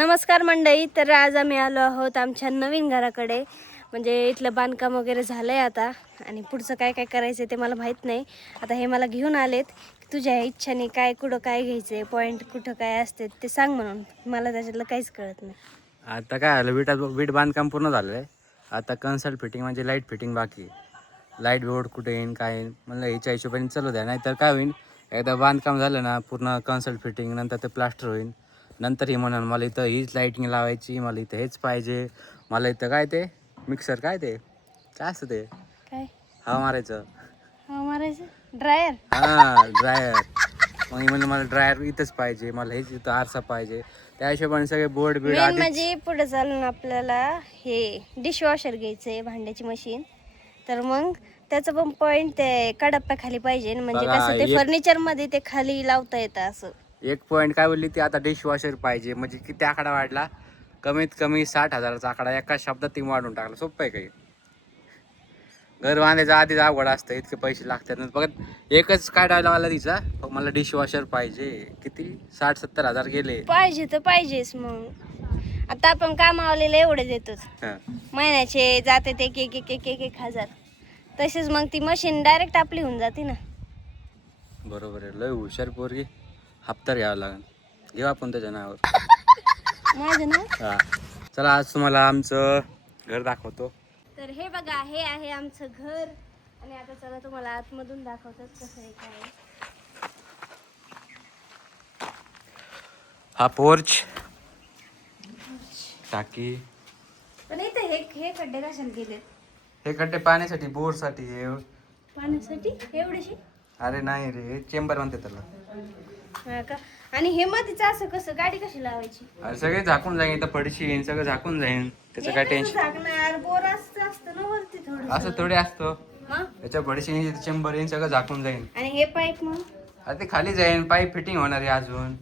नमस्कार मंडळी. तर आज आम्ही आलो आहोत आमच्या नवीन घराकडे. म्हणजे इथलं बांधकाम वगैरे झालं आहे आता आणि पुढचं काय काय करायचं ते मला माहीत नाही. आता हे मला घेऊन आलेत की तुझ्या इच्छाने काय कुठं काय घ्यायचं आहे, पॉईंट कुठं काय असते ते सांग म्हणून. मला त्याच्यातलं काहीच कळत नाही. आता काय आलं, वीट बांधकाम पूर्ण झालं आहे. आता कन्सल्ट फिटिंग म्हणजे लाईट फिटिंग बाकी. लाईट बोर्ड कुठे येईन काय येईन म्हणलं ह्याच्या हिशोबाने चालू द्या. नाहीतर काय होईल, एकदा बांधकाम झालं ना पूर्ण कन्सल्ट फिटिंग नंतर ते प्लास्टर होईल. नंतर हे म्हणून मला इथं हीच लाईटिंग लावायची, मला इथं हेच पाहिजे, मला इथं काय ते मिक्सर काय ते काय असतं ते काय हवा मारायचं, हवा मारायचं ड्रायर. हां ड्रायर. मग म्हणलं मला ड्रायर इथंच पाहिजे, मला हेच इथं आरसा पाहिजे. त्या हिशोबाने सगळे बोर्ड बीड मेन म्हणजे पुढे चालून आपल्याला हे डिशवॉशर घ्यायचं आहे, भांड्याची मशीन. तर मग त्याचं पण पॉईंट ते कडप्प्याखाली पाहिजे, म्हणजे बघा, कसं ते फर्निचरमध्ये ते खाली लावता येतं असं. एक पॉईंट काय बोलली ती, आता डिशवॉशर पाहिजे. म्हणजे किती आकडा वाढला, कमीत कमी 60,000चा आकडा एका शब्दात ती वाढून टाकला. सोपं आहे काही. घर बांधायचं आधीच अवघड असतं, इतके पैसे लागतात. बघत एकच काय डायलॉग आला तिचा, मला डिशवॉशर पाहिजे. किती 60-70 हजार गेले. पाहिजे तर पाहिजेच. मग आता आपण कामावलेले एवढे देतोच, हां महिन्याचे जाते ते एक हजार. तसेच मग ती मशीन डायरेक्ट आपली होऊन जाते ना. बरोबर आहे. लय हुशार पोरगी. हप्ता घ्यावा लागेल, घेऊ आपण त्याच्या नावावर. माझं ना. हां चला, आज तुम्हाला आमचं घर दाखवतो. तर हे बघा, हे आहे आमचं घर. आणि आता चला तुम्हाला आतमधून दाखवतात कसं आहे काय. हा पोर्च, टाकी. पण इथे हे खड्डे कशाला गेलेत? हे खड्डे पाण्यासाठी, बोरसाठी. हे पाण्यासाठी एवढेशी? अरे नाही रे, चेंबर म्हणते त्याला. हा का? आणि हे मधीच असं कसं, गाडी कशी लावायची? अरे सगळे झाकून जाईन, इथं पडशी येईन, सगळं झाकून जाईन. त्याचं काय हे कसं टेन्शन. झाकणार? बोर असतं ना वरती थोडं. असं थोडे असतं. मग त्याच्या पडशी येईन, चेंबर येईन, सगळं झाकून जाईन. आणि हे पाईप मग? अरे ते खाली जाईन, पाईप फिटिंग होणार आहे अजून.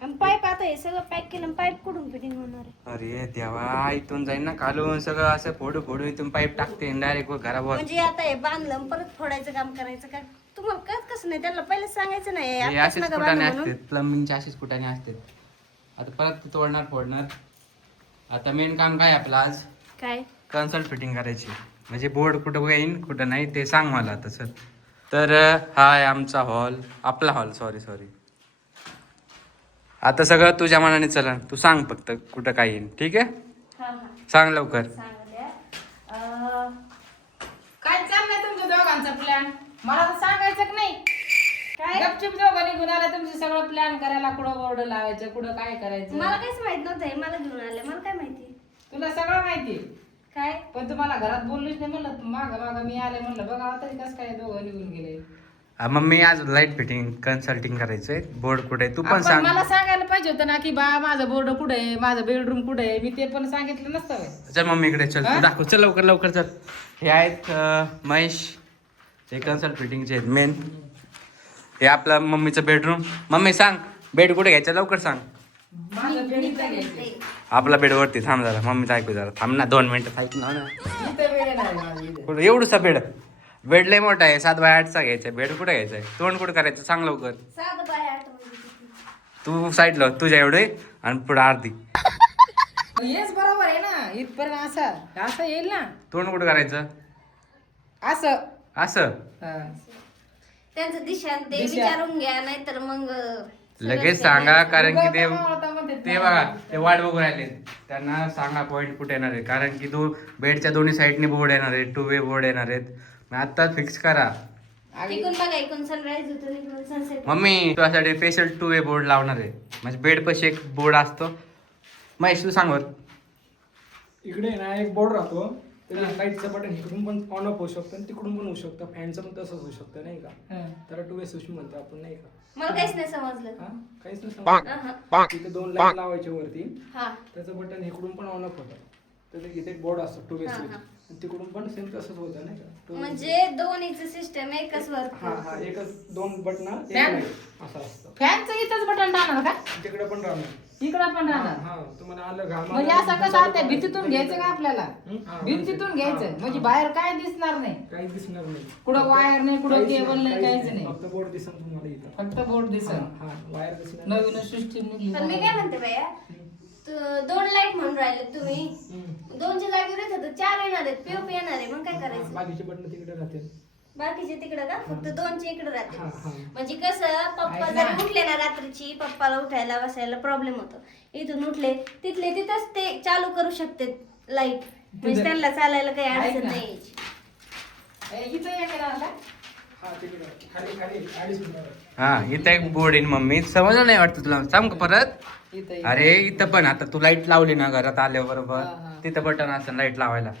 आणि पाईप आता हे सगळं पॅक केलं, पाईप कुठून फिटिंग होणार आहे? अरे देवा, इथून जाईन ना खालून सगळं असं फोडू फोडू इथून पाईप टाकते डायरेक्ट घरावर. म्हणजे आता हे बांधलं परत फोडायचं काम करायचं का? तुम्हाला कळत कसं नाही? त्याला पहिले सांगायचं नाही हे आताच असेच नका फुटाणे बांधू म्हणून. असतात, प्लंबिंगचे असेच फुटाणे असतात. आता परत तोडणार फोडणार. आता मेन काम काय आपलं आज? काय? कन्सल्ट फिटिंग करायची. म्हणजे बोर्ड कुठं येईन कुठं नाही ते सांग मला तसं. तर हा आहे आमचा हॉल, आपला हॉल. सॉरी. आता सगळं तुझ्या मनाने चला, तू सांग फक्त कुठं काय येईन. ठीक आहे, हा सांग लवकर. सांगल्या. काय चाललंय तुमच्या दोघांचा प्लॅन? मला तर सांगायचं की नाही. काय? गपचूप दोघं निघून आला तुमचं सगळं प्लॅन करायला, कुठं बोर्ड लावायचं, कुठं काय करायचं. मला काहीच माहित नव्हतं, हे मला घेऊन आले. मला काय माहिती? तुला सगळं माहिती, काय? पण तुम्हाला घरात बोललीच नाही. म्हणलं माग मी आले, म्हणलं बघा तरी कसं काय दोघं निघून गेले. मग मी आज लाईट फिटिंग कन्सल्टिंग करायचंय. बोर्ड कुठे तू पण आपण सांग. मला सांगायला पाहिजे होतं ना की बा माझं बोर्ड कुठे आहे, माझं बेडरूम कुठे आहे. मी ते पण सांगितलं नसतं व्हय? चल मम्मीकडे, चल तू दाखव. चल लवकर चल. हे आहेत महेश, हे कन्सल्ट फिटिंगचे आहेत मेन. हे आपलं मम्मीचं बेडरूम. मम्मी सांग बेड कुठे घ्यायचं, लवकर सांग. माझं बेड इथं घ्यायचं. आपला बेड वरती. थांब जरा, मम्मीचं ऐकू जरा. थांब ना 2 मिनिटं, ऐक ना. इथं बेड नाही माझं इथं. कुठं एवढूसा बेड लय मोठा आहे, 7x8चा घ्यायचा बेड. कुठे घ्यायचा आहे, तोंड कुठं करायचं सांग लवकर. साधं बाय आठवण. तू साईडला तुझ्या एवढे आणि पुढे अर्धी. हेच बरोबर आहे ना, इथपर्यंत असं येईल ना. तोंड कुठं करायचं, असं असं. हा. त्यांचं दिशा ते दिशा. विचारून घ्या, नाहीतर मग लगेच सांगा, कारण की ते उगवता म्हणतात ते बघा ते वाट बघू राहिले. त्यांना सांगा पॉईंट कुठे येणार आहे, कारण की बेडच्या दोन्ही साईडने बोर्ड येणार आहे, 2 वे बोर्ड येणार आहेत. मग आता फिक्स करा. इकडून बघा, इकडून सनराईज होतो, इकडून सनसेट. मम्मी तुझ्यासाठी स्पेशल 2 वे बोर्ड लावणार आहे. म्हणजे बेड पशी एक बोर्ड असतो. महेश तू सांग बरं. इकडे ना एक बोर्ड राहतो, त्याला लाईटचं बटन इकडून पण ऑन ऑफ होऊ शकतं आणि तिकडून पण होऊ शकतं. फॅनचं पण तसंच होऊ शकतं, नाही का? त्याला 2 वे स्विच म्हणतो आपण, नाही का? मला काहीच नाही समजलं. हा काहीच नाही समजलं. तिथे 2 लाईट लावायचे वरती, हा त्याचं बटन इकडून पण ऑन ऑफ होतं. त्याचं इथे एक बोर्ड असतो 2 वे हा, स्विच, हा. आणि तिकडून पण सेम तसंच होतं, नाही का? 2 way म्हणजे दोन्हीचं सिस्टम एकच वर. हा एकच 2 बटन Fan? असं असतं. फॅनचं इथंच बटन टाकणार का? तिकडे पण राहणार. इकडं पण राहणार. हा तुम्हाला आलं घाम म्हणजे आलं, असं कसं चालू आता भिंतीतून करायचं. घ्यायचं का आपल्याला? हा, भिंतीतून घ्यायचं, हा, म्हणजे हा. बाहेर काय दिसणार नाही. काही दिसणार नाही. कुठं वायर नाही, कुठं काहीच केबल नाही, काहीच नाही. फक्त बोर्ड दिसन तुम्हाला इथं. फक्त बोर्ड दिसत. हा वायर दिसणार. नवीन सिस्टीम पण मी काय म्हणते बाया, तू 2 लाईट म्हणून राहिले तुम्ही. 2च्या जागेवर येत होतं 4 येणार आहेत, पीओपी येणार आहे, मग काय करायचं? बाकीचे बटन तिकडे राहतील. बाकीचे तिकडे का? फक्त 2चे इकडे राहते. हा हा. म्हणजे कसं पप्पा जर उठले ना रात्रीची, पप्पाला उठायला बसायला प्रॉब्लेम होतो. इथून उठले तिथले तिथंच ते चालू करू शकते लाईट, म्हणजे त्यांना चालायला काही अडचण नाही यायची. इथं या केला का? हा तिकडे खाली खाली 2.5 मिनिटावर. हा इथं एक बोर्ड आहे मम्मी, समजलं नाही वाटतं तुला? सांग का परत? इथं अरे इथं पण आता तू लाईट लावली ना घरात आल्याबरोबर, तिथं बटन असतं लाईट लावायला.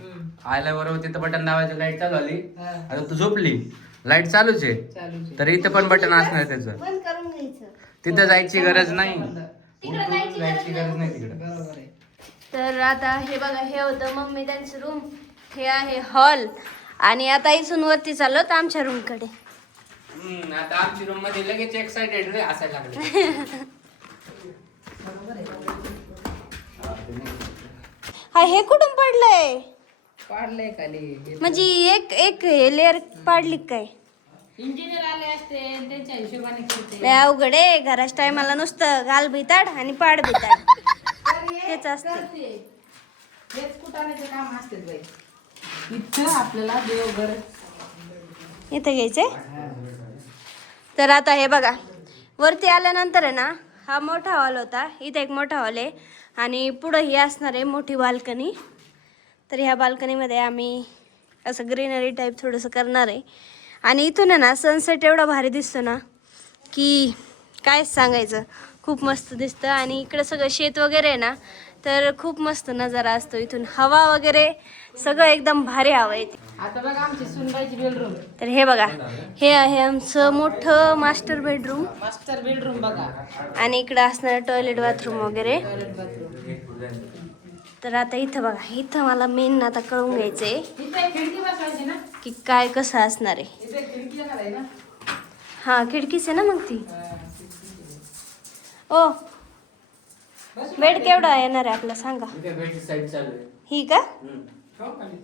आल्याबरोबर तिथं बटन दाबायचं, लाईट चालू आली. आता तू झोपली, लाईट चालूच आहे, चालू तर इथं पण बटन असणार त्याचं. बंद करून घ्यायचं. तिथं जायची गरज नाही, तिकडे जायची जायची गरज नाही तिकडे. बरोबर आहे. तर आता हे बघा, हे होतं मम्मी त्यांचं रूम, हे आहे हॉल, आणि आता इथून वरती चाललो तर आमच्या रूम कडे. आता आमची रूम मध्ये लगेच एक्साइटेड असायला लागले. हा हे कुठून पडलंय? पाडलंय खाली. म्हणजे एक लेअर पाडली काय? इंजिनियर आले असते त्यांच्या हिशोबाने करते. लय अवघड आहे, घराच्या टायमाला नुसतं घाल भिताड आणि पाड भिताड तेच असते. हेच कुटाण्याचे काम असते बाई. इथं आपल्याला देवघर इथं घ्यायचंय. तर आता हे बघा, वरती आल्यानंतर आहे ना, हा मोठा हॉल होता, इथं एक मोठा हॉल आहे, आणि पुढं ही असणार आहे मोठी बाल्कनी. तर ह्या बाल्कनीमध्ये आम्ही असं ग्रीनरी टाईप थोडंसं करणार आहे. आणि इथून आहे ना सनसेट एवढा भारी दिसतो ना की काय सांगायचं, खूप मस्त दिसतं. आणि इकडं सगळं शेत वगैरे आहे ना, तर खूप मस्त नजारा असतो. इथून हवा वगैरे सगळं एकदम भारी हवा येते. आता बघा आमची सुनबाईची बेडरूम. तर हे बघा, हे आहे आमचं मोठं मास्टर बेडरूम, मास्टर बेडरूम बघा. आणि इकडं असणार टॉयलेट बाथरूम वगैरे. Toilet bathroom. तर आता इथं बघा, इथं मला मेन आता कळून घ्यायचंय इथे एक खिडकी बसवायची ना. की काय कसं असणार आहे. इथे एक खिडकी येणार आहे ना. हा खिडकीच आहे ना मग ती. ओ बेड केवढा येणार आहे आपला सांगा. साईड चालू आहे. ही का हो खाली.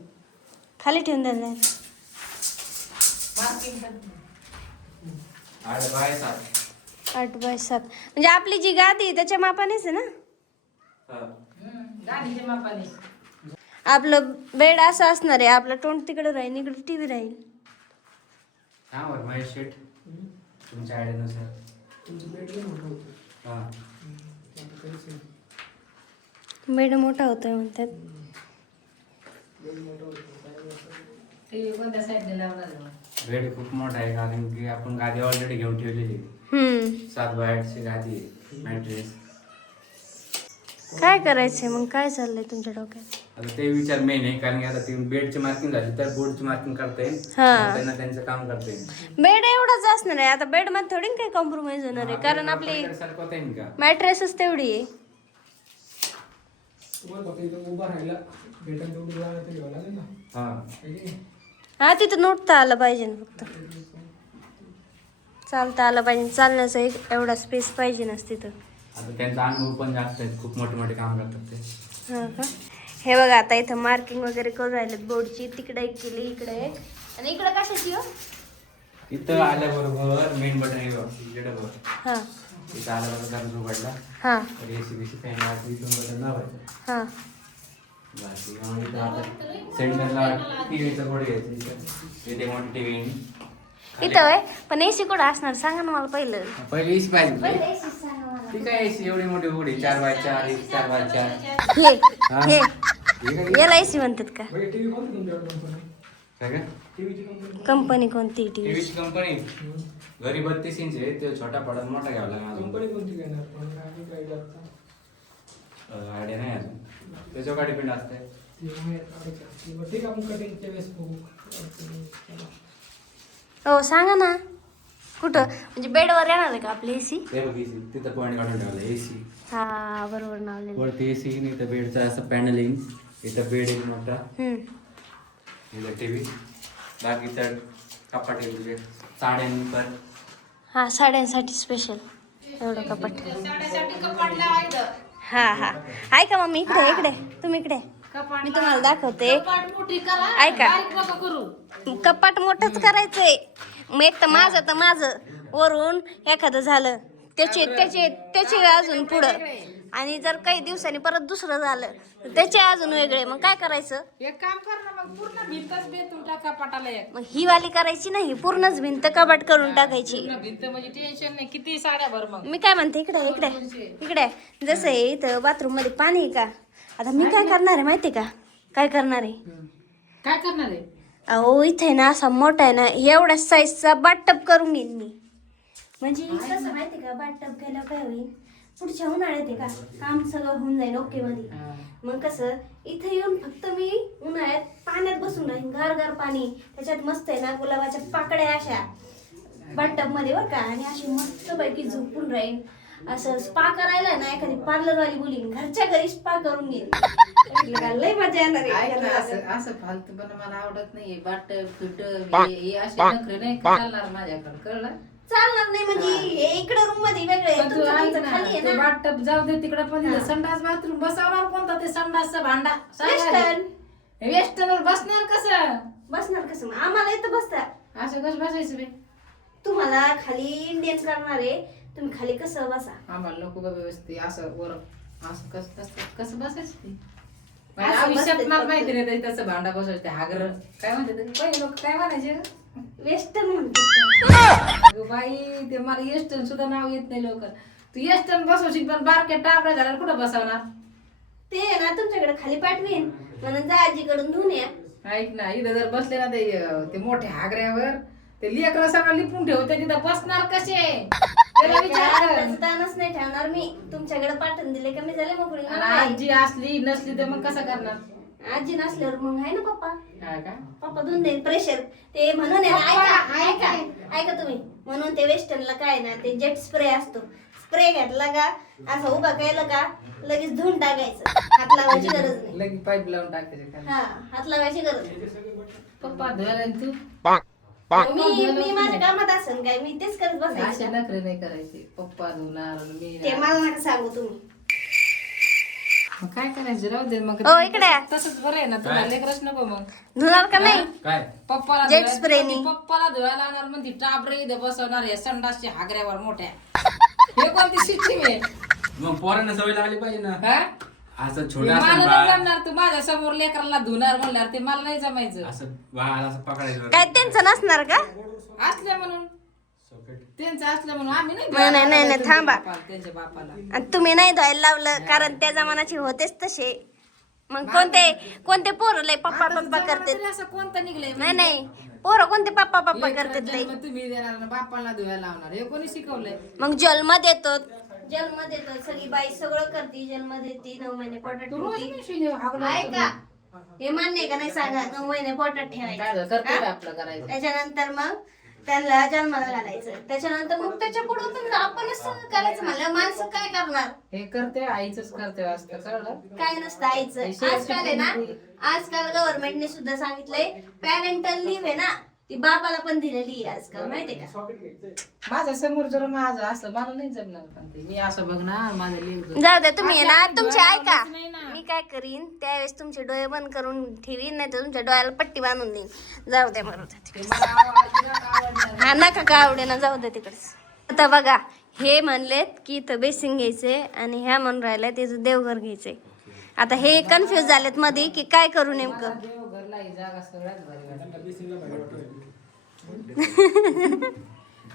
खाली ठेवून द्यायला जाईल. मार्किंग 8x7 म्हणजे आपली जी गादी आहे त्याच्या मापानेच आहे ना. गाडीच्या मापाने. आपलं बेड असं असणार आहे, आपलं तोंड तिकडे राहील, इकडे टीव्ही राहील. हा वर महेश शेठ, तुमच्या आयडियानुसार. तुमचं बेडरूम मोठं होतं. हा आता काहीच नाही. बेड मोठा होतोय म्हणतात. बेड मोठं होतं. काय असं. टीव्ही कोणत्या साईडने लावणार? बेड खूप मोठा आहे, कारण की आपण गादी ऑलरेडी घेऊन ठेवलेली आहे. 7 बायची गादी आहे, मॅट्रेस. काय करायचंय मग, काय चाललंय तुमच्या डोक्यात? आता ते विचार मेन आहे, कारण की आता ती बेडची मार्किंग झाली तर बोर्डची मार्किंग करता येईल, हा. त्यांना त्यांचं काम करता येईल. बेड एवढाच असणार आहे. आता बेड मध्ये थोडी काही कॉम्प्रोमाइज होणार आहे, कारण आपली सरकवता येईल का? मॅट्रेसच तेवढी आहे. तुम्हाला फक्त इथं उभं राहायला भेटून तेवढी जागा तरी घ्यावं लागेल ना. हा आहे की नाही? हा तिथं नोटता आलं पाहिजे ना, फक्त चालता आलं पाहिजे. चालण्याचा एक एवढा स्पेस पाहिजे ना तिथं. आता त्यांचा अनुभव पण जास्त आहे, खूप मोठे मोठे काम करतात ते. हा का. हे बघा, आता इथं मार्किंग वगैरे करून राहिलेत बोर्डची. तिकडे एक केली, इकडे एक, आणि इकडे कशाची हो. इथं आल्याबरोबर मेन बटन आहे बघ, इकडे बघ. हा इथं आल्याबरोबर दरवाजा उघडला हा तर एसी बीसी फॅन लागली, इथून बटन लावायचं. हा बाकी मग इथं आता सेंटरला टीव्हीचं बोर्ड घ्यायचं. इथे मोठी टीव्ही. इथं आहे, पण एसी कुठं असणार सांगा ना मला पहिलं. पहिले एसी पाहिजे. एसी सांगा मला. ती काय एसी एवढी मोठी उघडी 4x4, 4x4. हे हे याला एसी म्हणतात का? म्हणजे टीव्ही कोणती तुमच्याकडे कंपनी? काय काय? टीव्हीची कंपनी कंपनी कोणती टीव्ही? टीव्हीची कंपनी घरी 32 इंच आहे, ते छोटा पडत मोठा घ्यावा लागला. कंपनी कोणती घेणार? पण आम्ही काय करता? आयडिया नाही अजून, त्याच्यावर डिपेंड असते. ती आहे, अच्छा. बरं, ठीक आहे, आपण कटिंगच्या वेळेस बघू. हो सांगा ना, कुठं म्हणजे बेडवर येणार आहे का आपली एसी? ते बघ एसी तिथं पॉईंट काढून ठेवला एसी. हा बरोबर नावलेलं. वरती एसी नाही तर बेडचा असं पॅनल येईल. इथं बेड येईल मोठा, इथं टीव्ही, बाकीचं कपाट येईल, म्हणजे साड्यांवर. हा साड्यांसाठी स्पेशल एवढं कपाट. साड्यासाठी कपाट लावायचं. हा हा ऐका मम्मी, इकडे इकडे तुम्ही इकडे, कपाट मी तुम्हाला दाखवते. कपाट मोठी करा. ऐका. बारीक नका करू. कपाट मोठंच करायचंय. मग एक तर माझं वरून एखादं झालं त्याचे त्याचे त्याचे अजून पुढं आणि जर काही दिवसांनी परत दुसरं झालं तर त्याचे अजून वेगळे, मग काय करायचं? एक काम कर ना मग, पूर्ण भिंतच बेतून टाका पटाला एक. मग ही वाली करायची नाही, पूर्णच भिंत कपाट करून टाकायची. पूर्ण भिंत म्हणजे टेन्शन नाही, किती साड्या भर मग. मी काय म्हणते, इकडे इकडे इकडे, जसं आहे इथं बाथरूम मध्ये पाणी आहे का, आता मी काय करणार आहे माहिती का, काय करणार आहे? काय करणार आहे? अहो इथे ना असा मोठा आहे ना, एवढ्या साईजचा बाथटब करून घेईन मी. म्हणजे कसं माहिती का, बाथटब केल्यावर काय होईल, पुढच्या उन्हाळ्यात आहे का काम सगळं होऊन जाईल ओके मध्ये. मग कसं इथे येऊन फक्त मी उन्हाळ्यात पाण्यात बसून राहीन, गार गार पाणी, त्याच्यात मस्त आहे ना गुलाबाच्या पाकड्या अशा बाथटब मध्ये बरं का, आणि अशी मस्त पैकी झोपून राहीन. असं स्पा करायला ना एखादी पार्लरवाली बोलीन, घरच्या घरी स्पा करून घेईन. लय मजा येणार आहे. असं फालतू पण मला आवडत नाहीये, बाट फिट हे असे नखरे नाही चालणार माझ्याकडे, कळलं? चालणार नाही म्हणजे हे इकडे रूम मध्ये वेगळे आहे, पण तू तुमचं ऐक तुमचं खाली आहे ना, ना. बाथटब जाऊ दे तिकडे, पण संडास बाथरूम बसवणार कोणता, ते संडासचा भांडा वेस्टर्न वेस्टर्नवर बसणार कसं? बसणार कसं मग? आम्हाला इथं बसता, असं कसं बसायचं बे? तुम्हाला खाली इंडियन करणार आहे, तुम्ही खाली कसं बसा. आम्हाला नको बाबा व्यवस्थित असं वर असं कसं कसं कसं बसायचं ते? असं आयुष्यात बसते मला फक्त. माहिती नाही त्याची तसं भांडा बसायचं, ते हागर काय म्हणते ते? पहिले लोक काय म्हणायचे? वेस्टर्न म्हणतात. अगं बाई, ते मला एस्टर्न सुद्धा नाव येत नाही लवकर. तू एस्टर्न बसवशील पण बारक्या टाबऱ्या झाल्यावर कुठं बसवणार? ते आहे ना तुमच्याकडे खाली पाठवीन, म्हणून जा आजीकडून धुवून या. ऐक ना, इथं जर बसले ना ते मोठ्या हागऱ्यावर, ते लेकरं सगळं लिपून ठेवते, तिथं बसणार कसे? त्याला विचार. त्याचं ताणच नाही ठेवणार मी, तुमच्याकडे पाठवून दिले कमी झाले मग पुढे मला आणि काय? आजी असली नसली तर मग कसं करणार? आजी नसल्यावर मग आहे ना पप्पा, काय का? पप्पा धुवून देईन. प्रेशर ते म्हणून आहे ना, ऐका ऐका ऐका तुम्ही, म्हणून ते वेस्टर्नला काय आहे ना, ते जेट स्प्रे असतो, स्प्रे घेतला का असं उभा केलं का लगेच धुवून टाकायचं, हात लावायची गरज नाही. लगी पाईप लावून टाकायचे का? हा, हात लावायची गरज नाही. पप्पा धुवायला आणि तू मी माझ्या कामात असेल काय, मी तेच करत असे बसायचं. नखरे नाही करायचे. पप्पा धुणार आणि मी ते मला नका सांगू तुम्ही. मग काय करायचं, राहू दे मग. ओ, इकडे या. तसंच बरं आहे ना, तुला लेकरच नको मग. धुणार का नाही? काय पप्पाला Jet धुवायला- spray नी. पप्पाला धुवायला आणणार म्हणते, टाबरे इथं बसवणार आहे संडासच्या हागऱ्यावर मोठ्या. हे कोणती सिस्टीम आहे? मग पोरांना सवय लागली पाहिजे ना, हा? असं हे छोटं मला असं नाही बाळ, जमणार, तू माझ्या समोर लेकराला धुणार म्हणल्यावर ते मला नाही जमायचं. असं बाळ असं पकडायचं काय त्यांचं नसणार का? असल्या म्हणून, त्यांचं असलं म्हणून आम्ही नाही नाही, नाही, नाही, धुवायला थांबा. त्यांच्या बापाला. आणि तुम्ही नाही धुवायला लावलं, कारण त्या जमान्याचे होतेच तसे. मग कोणते कोणते पोरं लय पप्पा आता पप्पा जमाना करतात? तरी असं कोणतं निघलंय? नाही नाही, पोरं कोणते पप्पा पप्पा लेकराला करतात लय? जन्म तुम्ही देणार आणि बापाला धुवायला लावणार, हे कोणी शिकवलंय? मग जन्म देतो, जन्म देतो, सगळी बाई सगळं करते, जन्म देते, 9 महिने पोटात तू रोज ठेवते. म्हणशील हे हागलं ऐका, हे मान्य आहे का नाही सांगा? 9 महिने पोटात काय ठेवायचं, झालं? करते हा? का आपलं करायचं? त्याच्यानंतर मग त्यांना जन्माला घालायचं, त्याच्यानंतर मग त्याच्या पुढे तुम्ही आपणच सगळं करायचं म्हणलं, माणसं काय करणार? हे करते आईच करते असतं, कळलं? काय नसतं आईचं. आजकाल आहे ना, आजकाल गव्हर्नमेंटने सुद्धा सांगितलंय पॅरेंटल लीव्ह आहे ना, ती बापाला पण दिलेली आहे आजकाल, माहितीये का? माझ्या समोर जर माझं असं मला नाही जमणार, पण ते मी असं बघणार माझं लिव. जाऊ द्या, तुम्ही आहे ना तुमचे ऐका, नाही ना. मी काय करीन त्यावेळेस तुमचे डोळे बंद करून ठेवीन, नाही तर तुमच्या डोळ्याला पट्टी बांधून देईन. जाऊ द्या, मरू द्या. हा नका का आवडे ना, जाऊ द्या तिकडेच. आता बघा, हे म्हणलेत की इथं बेसिंग घ्यायचंय आणि ह्या म्हणून राहिल्या तिथं देवघर घ्यायचंय. आता हे कन्फ्युज झालेत मध्ये की काय करू नेमकं. देवघरला ही जागा सगळ्यात भारी वाटते.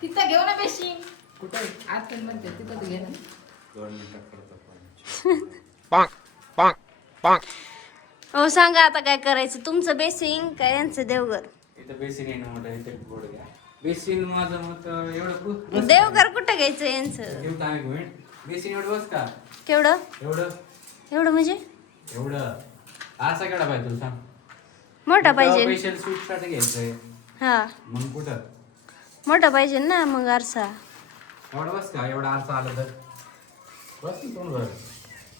तिथं घेऊ ना बेसिंग, कुठे आज म्हणते तिथं तर घे ना. हो सांगा आता काय करायचं, तुमचं बेसिंग काय यांचं देवघर? इथं बेसिन आहे ना मोठं, इथे बोर्ड घ्या. बेसिन माझं मत एवढं देवघर कुठं घ्यायचं यांचं? घेऊ का आम्ही मिनिट? बेसिन एवढं बस का? केवढं एवढं एवढं म्हणजे एवढं असा केवढा पाहिजे तुला सांग? मोठा पाहिजे. स्पेशल स्वीट साठी घ्यायचंय, हा मग कुठं मोठा पाहिजे ना, मग आरसा एवढा बस का? एवढा आरसा आला तर बस ना तोंड भर.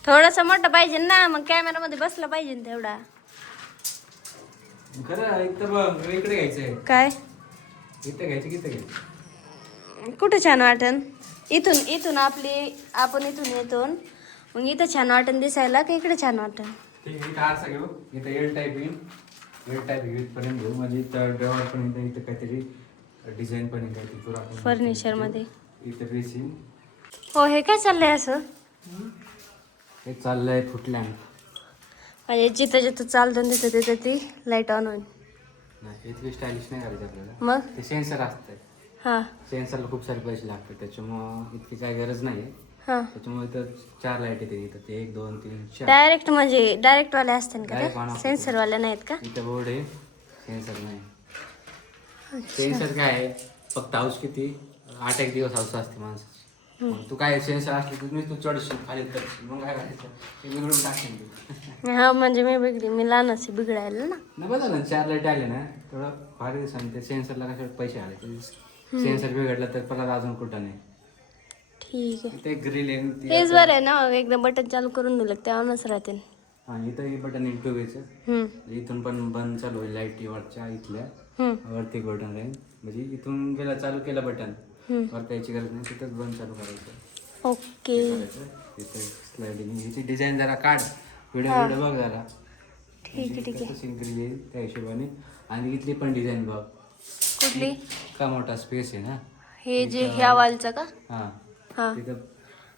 थोडासा मोठा पाहिजे ना, मग कॅमेरा मध्ये बसला पाहिजे ना तेवढा. खरं इथं बघ, इकडे घ्यायचंय, काय इथं घ्यायचं की इथं घ्यायचं? कुठं छान वाटन? इथून इथून आपण इथून येतो, मग इथं छान वाटन दिसायला का इकडे छान वाटन? ठीक आहे, इथं आरसा घेऊ, इथं एल टाईप येईल, एल टाईप घेऊ इथपर्यंत घेऊ, म्हणजे इथं ड्रॉवर पण येतं, इथं काहीतरी डिझाईन पण येतं, इथं तुला फर्निचर मध्ये. इथं बेसिन. हो, हे काय चाललंय असं? हे चाललंय फुटलँड. म्हणजे जिथं जिथं चालतो तिथं तिथं ती लाईट ऑन होईल. नाही इतकी स्टाईलिश नाही करायची आपल्याला. मग ते सेन्सर असतंय. हां सेन्सरला खूप सारे पैसे लागतात त्याच्यामुळं इतकी काही गरज नाही आहे. हां त्याच्यामुळे तर 4 लाईट येते इथं. ते 1 2 3 4. डायरेक्ट म्हणजे डायरेक्टवाले असते का Direct on ते off सेन्सरवाले नाहीत का? इथं बोर्ड आहे सेन्सर नाही. सेन्सर काय आहे फक्त हाऊस किती 8 दिवस हाऊस असते माणसाची. मग तू काय सेन्सर असले तर तू चढशील खाली करशील मग काय करायचं ते बिघडून टाकेल तू. हा म्हणजे मी बिघडी मी लहानच आहे बिघडायला ना. नाही बघा ना 4 लाईट आले ना थोडं भारी दिसतं. ते सेन्सरला कशा पैसे आले ते सेन्सर बिघडला तर परत अजून कुठं नाही. ठीक आहे ते ग्रिल आहे हेच बरं आहे ना एकदा बटन चालू करून दिलं ते ऑनच राहते. हां इथं हे बटन इंटू घ्यायचं. इथून पण बंद चालू होईल लाईट वरच्या इथल्या वरती बटन राहील. म्हणजे इथून गेला चालू केलं बटन वर कायची गरज नाही तिथंच बंद चालू करायचं. ओके इथं स्लायडिंग ह्याची डिझाईन जरा काढ व्हिडिओ बघ जरा. ठीक आहे ठीक आहे. ग्रिल येईल त्या हिशोबाने. आणि इथली पण डिझाईन बघ कुठली का मोठा स्पेस आहे ना. हे जे ह्या वालचं का? हां हां तिथं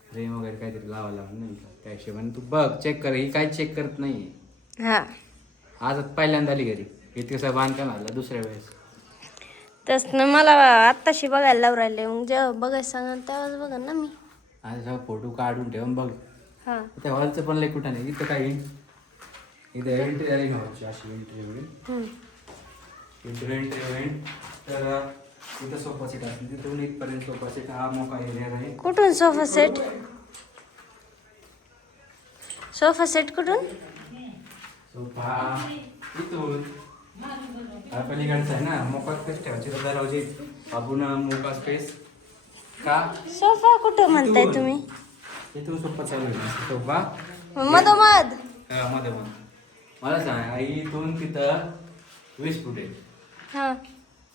फ्रेम वगैरे काहीतरी लावा लागून नाही का त्या हिशोबाने तू बघ चेक कर. ही काही चेक करत नाही. हां आज पहिल्यांदा आली घरी इतकं बांधकाम आलं दुसऱ्या वेळेस. तस ना मला आत्ताशी बघायला लावून राहिले मग जेव्हा बघायचं सांगा तेव्हाच बघा ना मी. आज जेव्हा फोटो काढून ठेवून बघ. हां त्या हॉलचं पण लई कुठं नाही. इथं काय इथं एंट्री आली व्हायची अशी एंट्री होईल. एंट्री होईल तर इथं सोफा सेट असतील तिथून इथपर्यंत सोफा सेट हा मोका एरिया आहे. कुठून सोफा सेट? सोफा सेट कुठून? सोफा इथून पलीकडचं आहे ना मोका स्पेस ठेवायची तर दरवाजे आपण मोका स्पेस का सोफा कुठं म्हणताय तुम्ही? इथून सोफा चालू आहे सोफा मधोमध मध्ये मला सांग इथून तिथं 20 फूट आहे. हां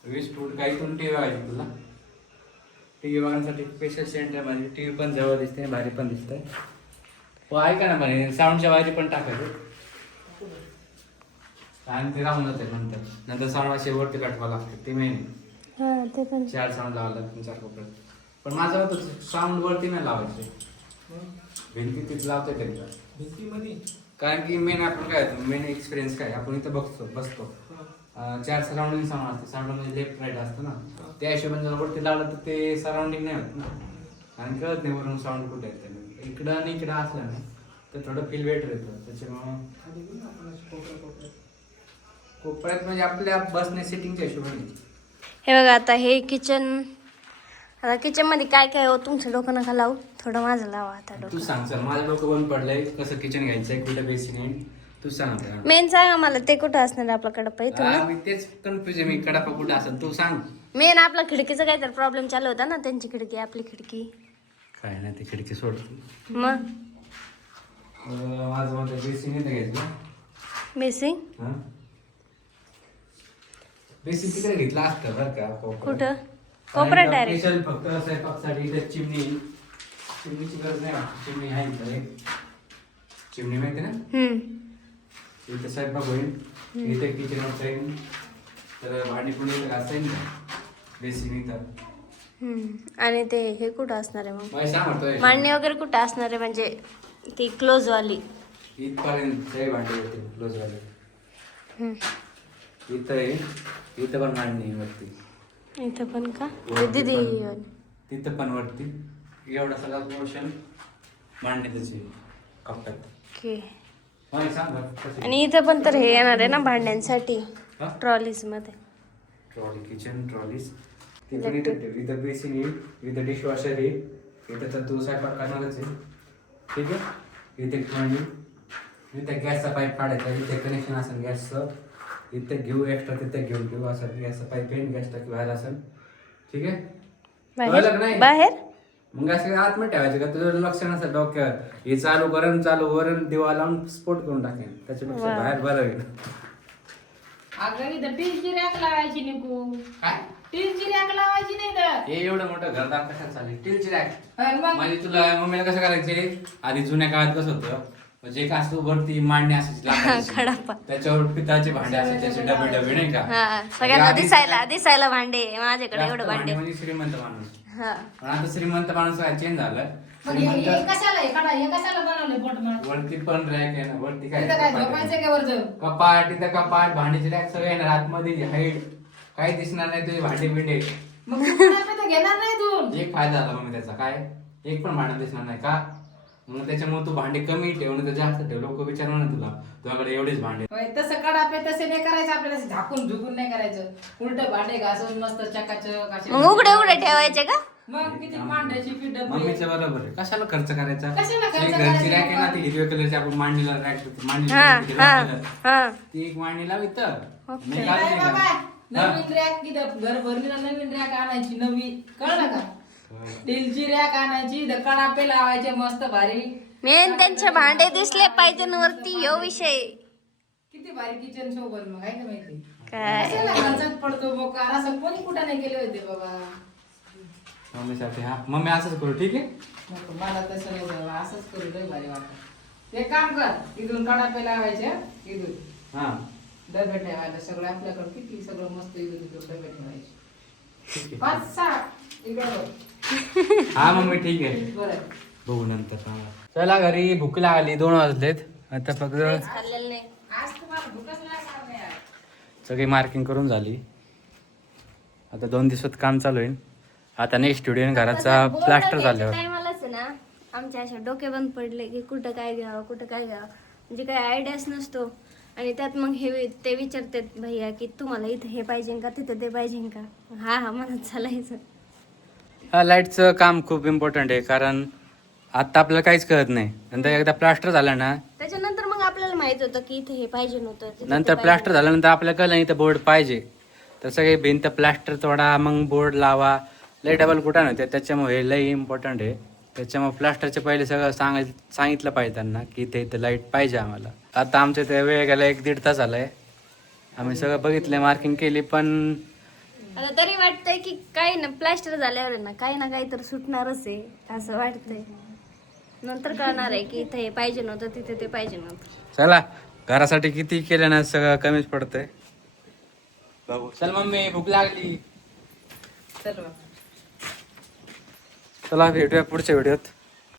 20 फूट काही इथून टी व्ही बघायची तुला. टी व्ही बघण्यासाठी स्पेशल सेंटर म्हणजे टी व्ही पण जवळ दिसते भारी पण दिसतंय. हो ऐका ना म्हणे साऊंडच्या वायरी पण टाकायचं आणि ते राहून जाते नंतर साऊंड असे वरती काटवा लागते ते मेन. हां ते पण 4 साऊंड लावायला लागतील 4 कोपऱ्यात. पण माझं होतं साऊंड वरती नाही लावायचे भिंती तिथं लावते तरी भिंतीमध्ये कारण की मेन आपण काय मेन एक्सपिरियन्स काय आपण इथं बसतो 4 सराउंडिंग साऊंड असते. साऊंड म्हणजे लेफ्ट राईट असतं ना त्या हिशोबाने जर वरती लावलं तर ते सराउंडिंग नाही होत ना कारण कळत नाही वरून साऊंड कुठे येतं. इकडं आणि इकडं असलं ना तर थोडं फील बेटर येतं. त्याच्यामुळं कोपऱ्यात म्हणजे आपल्या बसणे सिटिंगच्या हिशोबाने. हे बघा आता हे किचन. आता किचनमध्ये काय काय हो तुमचं डोकं नका लावू थोडं माझं लावा आता तू डोकं. सांग सर माझं डोकं बंद पडलंय कसं किचन घ्यायचंय कुठं बेसिन आहे तू सांग आपल्याला. मेन सांगा मला ते कुठं असणार आपला कडपा इथून ना. मी तेच कन्फ्युज आहे मी कडापा कुठं असेल तू सांग. मेन आपला खिडकीचा काहीतरी प्रॉब्लेम चालू होता ना त्यांची खिडकी आपली खिडकी. काय नाही ते खिडकी सोड. मग माझं म्हणतं बेसिन इथं घ्यायचं मिसिंग हां बेसिन तिकडे घेतलं असतं बरं का कुठं कोपऱ्यात डायरेक्ट. स्पेशल फक्त स्वयंपाकसाठी इथं चिमणीची गरज नाही वाटत. चिमणी आहे इथं एक चिमणी माहिती ना इथं स्वयंपाक होईल इथे किचन राहील तर भांडी पुढे घासायला ना बेसिन इथं. आणि ते हे कुठं असणार आहे मग मला सांग म्हणतोय मांडणी वगैरे कुठं असणार आहे म्हणजे ती क्लोज वाली. इथपर्यंत भांडी होते क्लोज वाले. इथं आहे इथं पण मांडणी वरती. इथं पण का दीदी तिथं पण वरती एवढा सगळा पोर्शन मांडणी त्याची कप्प्यात. ओके. मला सांग बरं कसं. आणि इथं पण तर हे येणार आहे ना भांड्यांसाठी हा? ट्रॉलीज मध्ये. ट्रॉली किचन ट्रॉलीज तिथून इथं ठेव. इथं बेसिन येईल इथं डिशवॉशर येईल इथं तर तू स्वयंपाक करणारच आहे ठीक आहे. इथे मांडणी इथे गॅसचा पाईप काढायचा इथे कनेक्शन असेल गॅसचं इथे घेऊ एक्स्ट्रा तिथे घेऊ असं गॅसचा पाईप येईल गॅस टाकी बाहेर असेल ठीक आहे. कळलं का नाही? बाहेर मग असं आतमध्ये ठेवायचं का तुझं लक्ष नसेल डोक्यावर हे चालू वरून दिवा लावून स्फोट करून टाकेन त्याच्यापेक्षा बाहेर बरं होईल. अगं इथं टीलची रॅक लावायची निकू. काय टीलची रॅक लावायची नाही तर. हे एवढं मोठं घरदार कशात चालेल स्टीलची रॅक आणि मग म्हणजे तुला मम्मीला कसं करायचे आधी जुन्या काळात कसं होतं म्हणजे एक असं वरती मांडणी असायची लाकडाची. खडापा. त्याच्यावर पिताचे भांडे असायचे असे डबे नाही का. हा सगळ्यांना दिसायला भांडे माझ्याकडे एवढं जास्त भांडे. म्हणजे श्रीमंत माणूस. हा पण आता श्रीमंत माणूस काय चेंज झालं मग हे कशाला बनवले पोटमाळ? वरती पण रॅक आहे ना, वरती तिथं काय काय झोपायचं का वर जाऊन? कपाट, तिथं कपाट, भांडीचे रॅक सगळे येणार आतमध्ये, हाईट काही दिसणार नाही तुझे भांडे बिंडे. मग तू पुण्यात तर घेणार नाही तू. एक फायदा झाला मग त्याचा, काय एक पण भांडण दिसणार नाही का, म्हणून त्याच्यामुळे तू भांडे कमी ठेव नाही तर जास्त ठेव. लोक विचारणार ना तुला तुझ्याकडे एवढेच भांडे. होय, तसं कडापे तसे नाही करायचं आपल्याला, असं झाकून झुकून नाही करायचं. उलट भांडे घासून मस्त चकाचक असे. मग उघडे उघडे ठेवायचे का? मग किती भांड्याची पीठ डब्बी. मम्मीचं बरोबर आहे, कशाला खर्च करायचा. कशाला खर्च ही करायचा घरची रॅक आहे ना, बाबा? ती हिरव्या कलरची आपण मांडीला रॅक मांडली हा हिरवा हा कलर. हा ती एक मांडी लाव इथं. ओके. मी नाही घालून ये बाबा, का? नवीन रॅक इथं घर भरणीला नवीन रॅक आणायची नवी, कळलं का? स्टीलची रॅक आणायची, इथं कडापे लावायचे मस्त भारी. मेन त्यांचे भांडे दिसले पाहिजे ना वरती, ह्यो विषय. किती भारी किचन सोबत मग आहे का माहिती? काय कशाला खर्चात पडतो बोकार, असं कोणी कुठं नाही केले होते बाबा. मम्मीसाठी हा, मम्मी असंच करू ठीक आहे. नको, मला तसं नाही बाबा, असंच करू लय भारी वाटत. एक काम कर, इथून कडापे लावायचे, इथून हा डबे ठेवायला सगळं आपल्याकडे किती सगळं मस्त इथून तिकडे डबे ठेवायचे. ठीक आहे. 5-6 इकडं हा मम्मी ठीक आहे, बरं. बघू नंतर सांगा. चला घरी भूक लागली, 2 वाजलेत आता. फक्त खाल्लेलं नाही. आज तुम्हाला भूकच लागणार नाही आज. सगळी मार्किंग करून झाली. आता 2 दिवसात काम चालू आहे. आता नेक्स्ट व्हिडिओ घराचा प्लास्टर झाल्यावर. टायमालाच ना आमच्या अशा डोके बंद पडले की कुठं काय घ्यावं कुठं काय घ्यावं, म्हणजे काही आयडियाच नसतो. आणि त्यात मग ते विचारतात भैया की तुम्हाला इथं हे पाहिजे का तिथं ते पाहिजे का. हा हा म्हणत चालायचं. हा लाईटचं काम खूप इम्पॉर्टंट आहे, कारण आता आपल्याला काहीच कळत नाही. नंतर एकदा प्लास्टर झालं ना, त्याच्यानंतर मग आपल्याला माहित होतं की इथे हे पाहिजे नव्हतं तिथं ते नंतर पाहिजे प्लास्टर झाल्यानंतर आपल्याला कळलं इथं बोर्ड पाहिजे. तर सगळे भिंत प्लास्टर तोडा, मग बोर्ड लावा. लय डबल कुठं नव्हते, त्याच्यामुळे हे लय इम्पॉर्टंट आहे. त्याच्यामुळे प्लास्टरच्या पहिले सगळं सांगितलं पाहिजे त्यांना की इथं लाईट पाहिजे आम्हाला. आता आमच्या ते वेळ गेला 1-1.5 तास झालाय. आम्ही सगळं बघितलंय, मार्किंग केली, पण आता तरी वाटतंय की काही ना प्लास्टर झाल्यावर आहे ना काही तर सुटणारच आहे असं वाटतंय. नंतर कळणार आहे की इथे हे पाहिजे नव्हतं तिथे ते पाहिजे नव्हतं. चला घरासाठी किती केलं ना सगळं कमीच पडतंय. बघू. चल मम्मी भूक लागली. चल बाबा. चला भेटूया पुढच्या व्हिडिओत.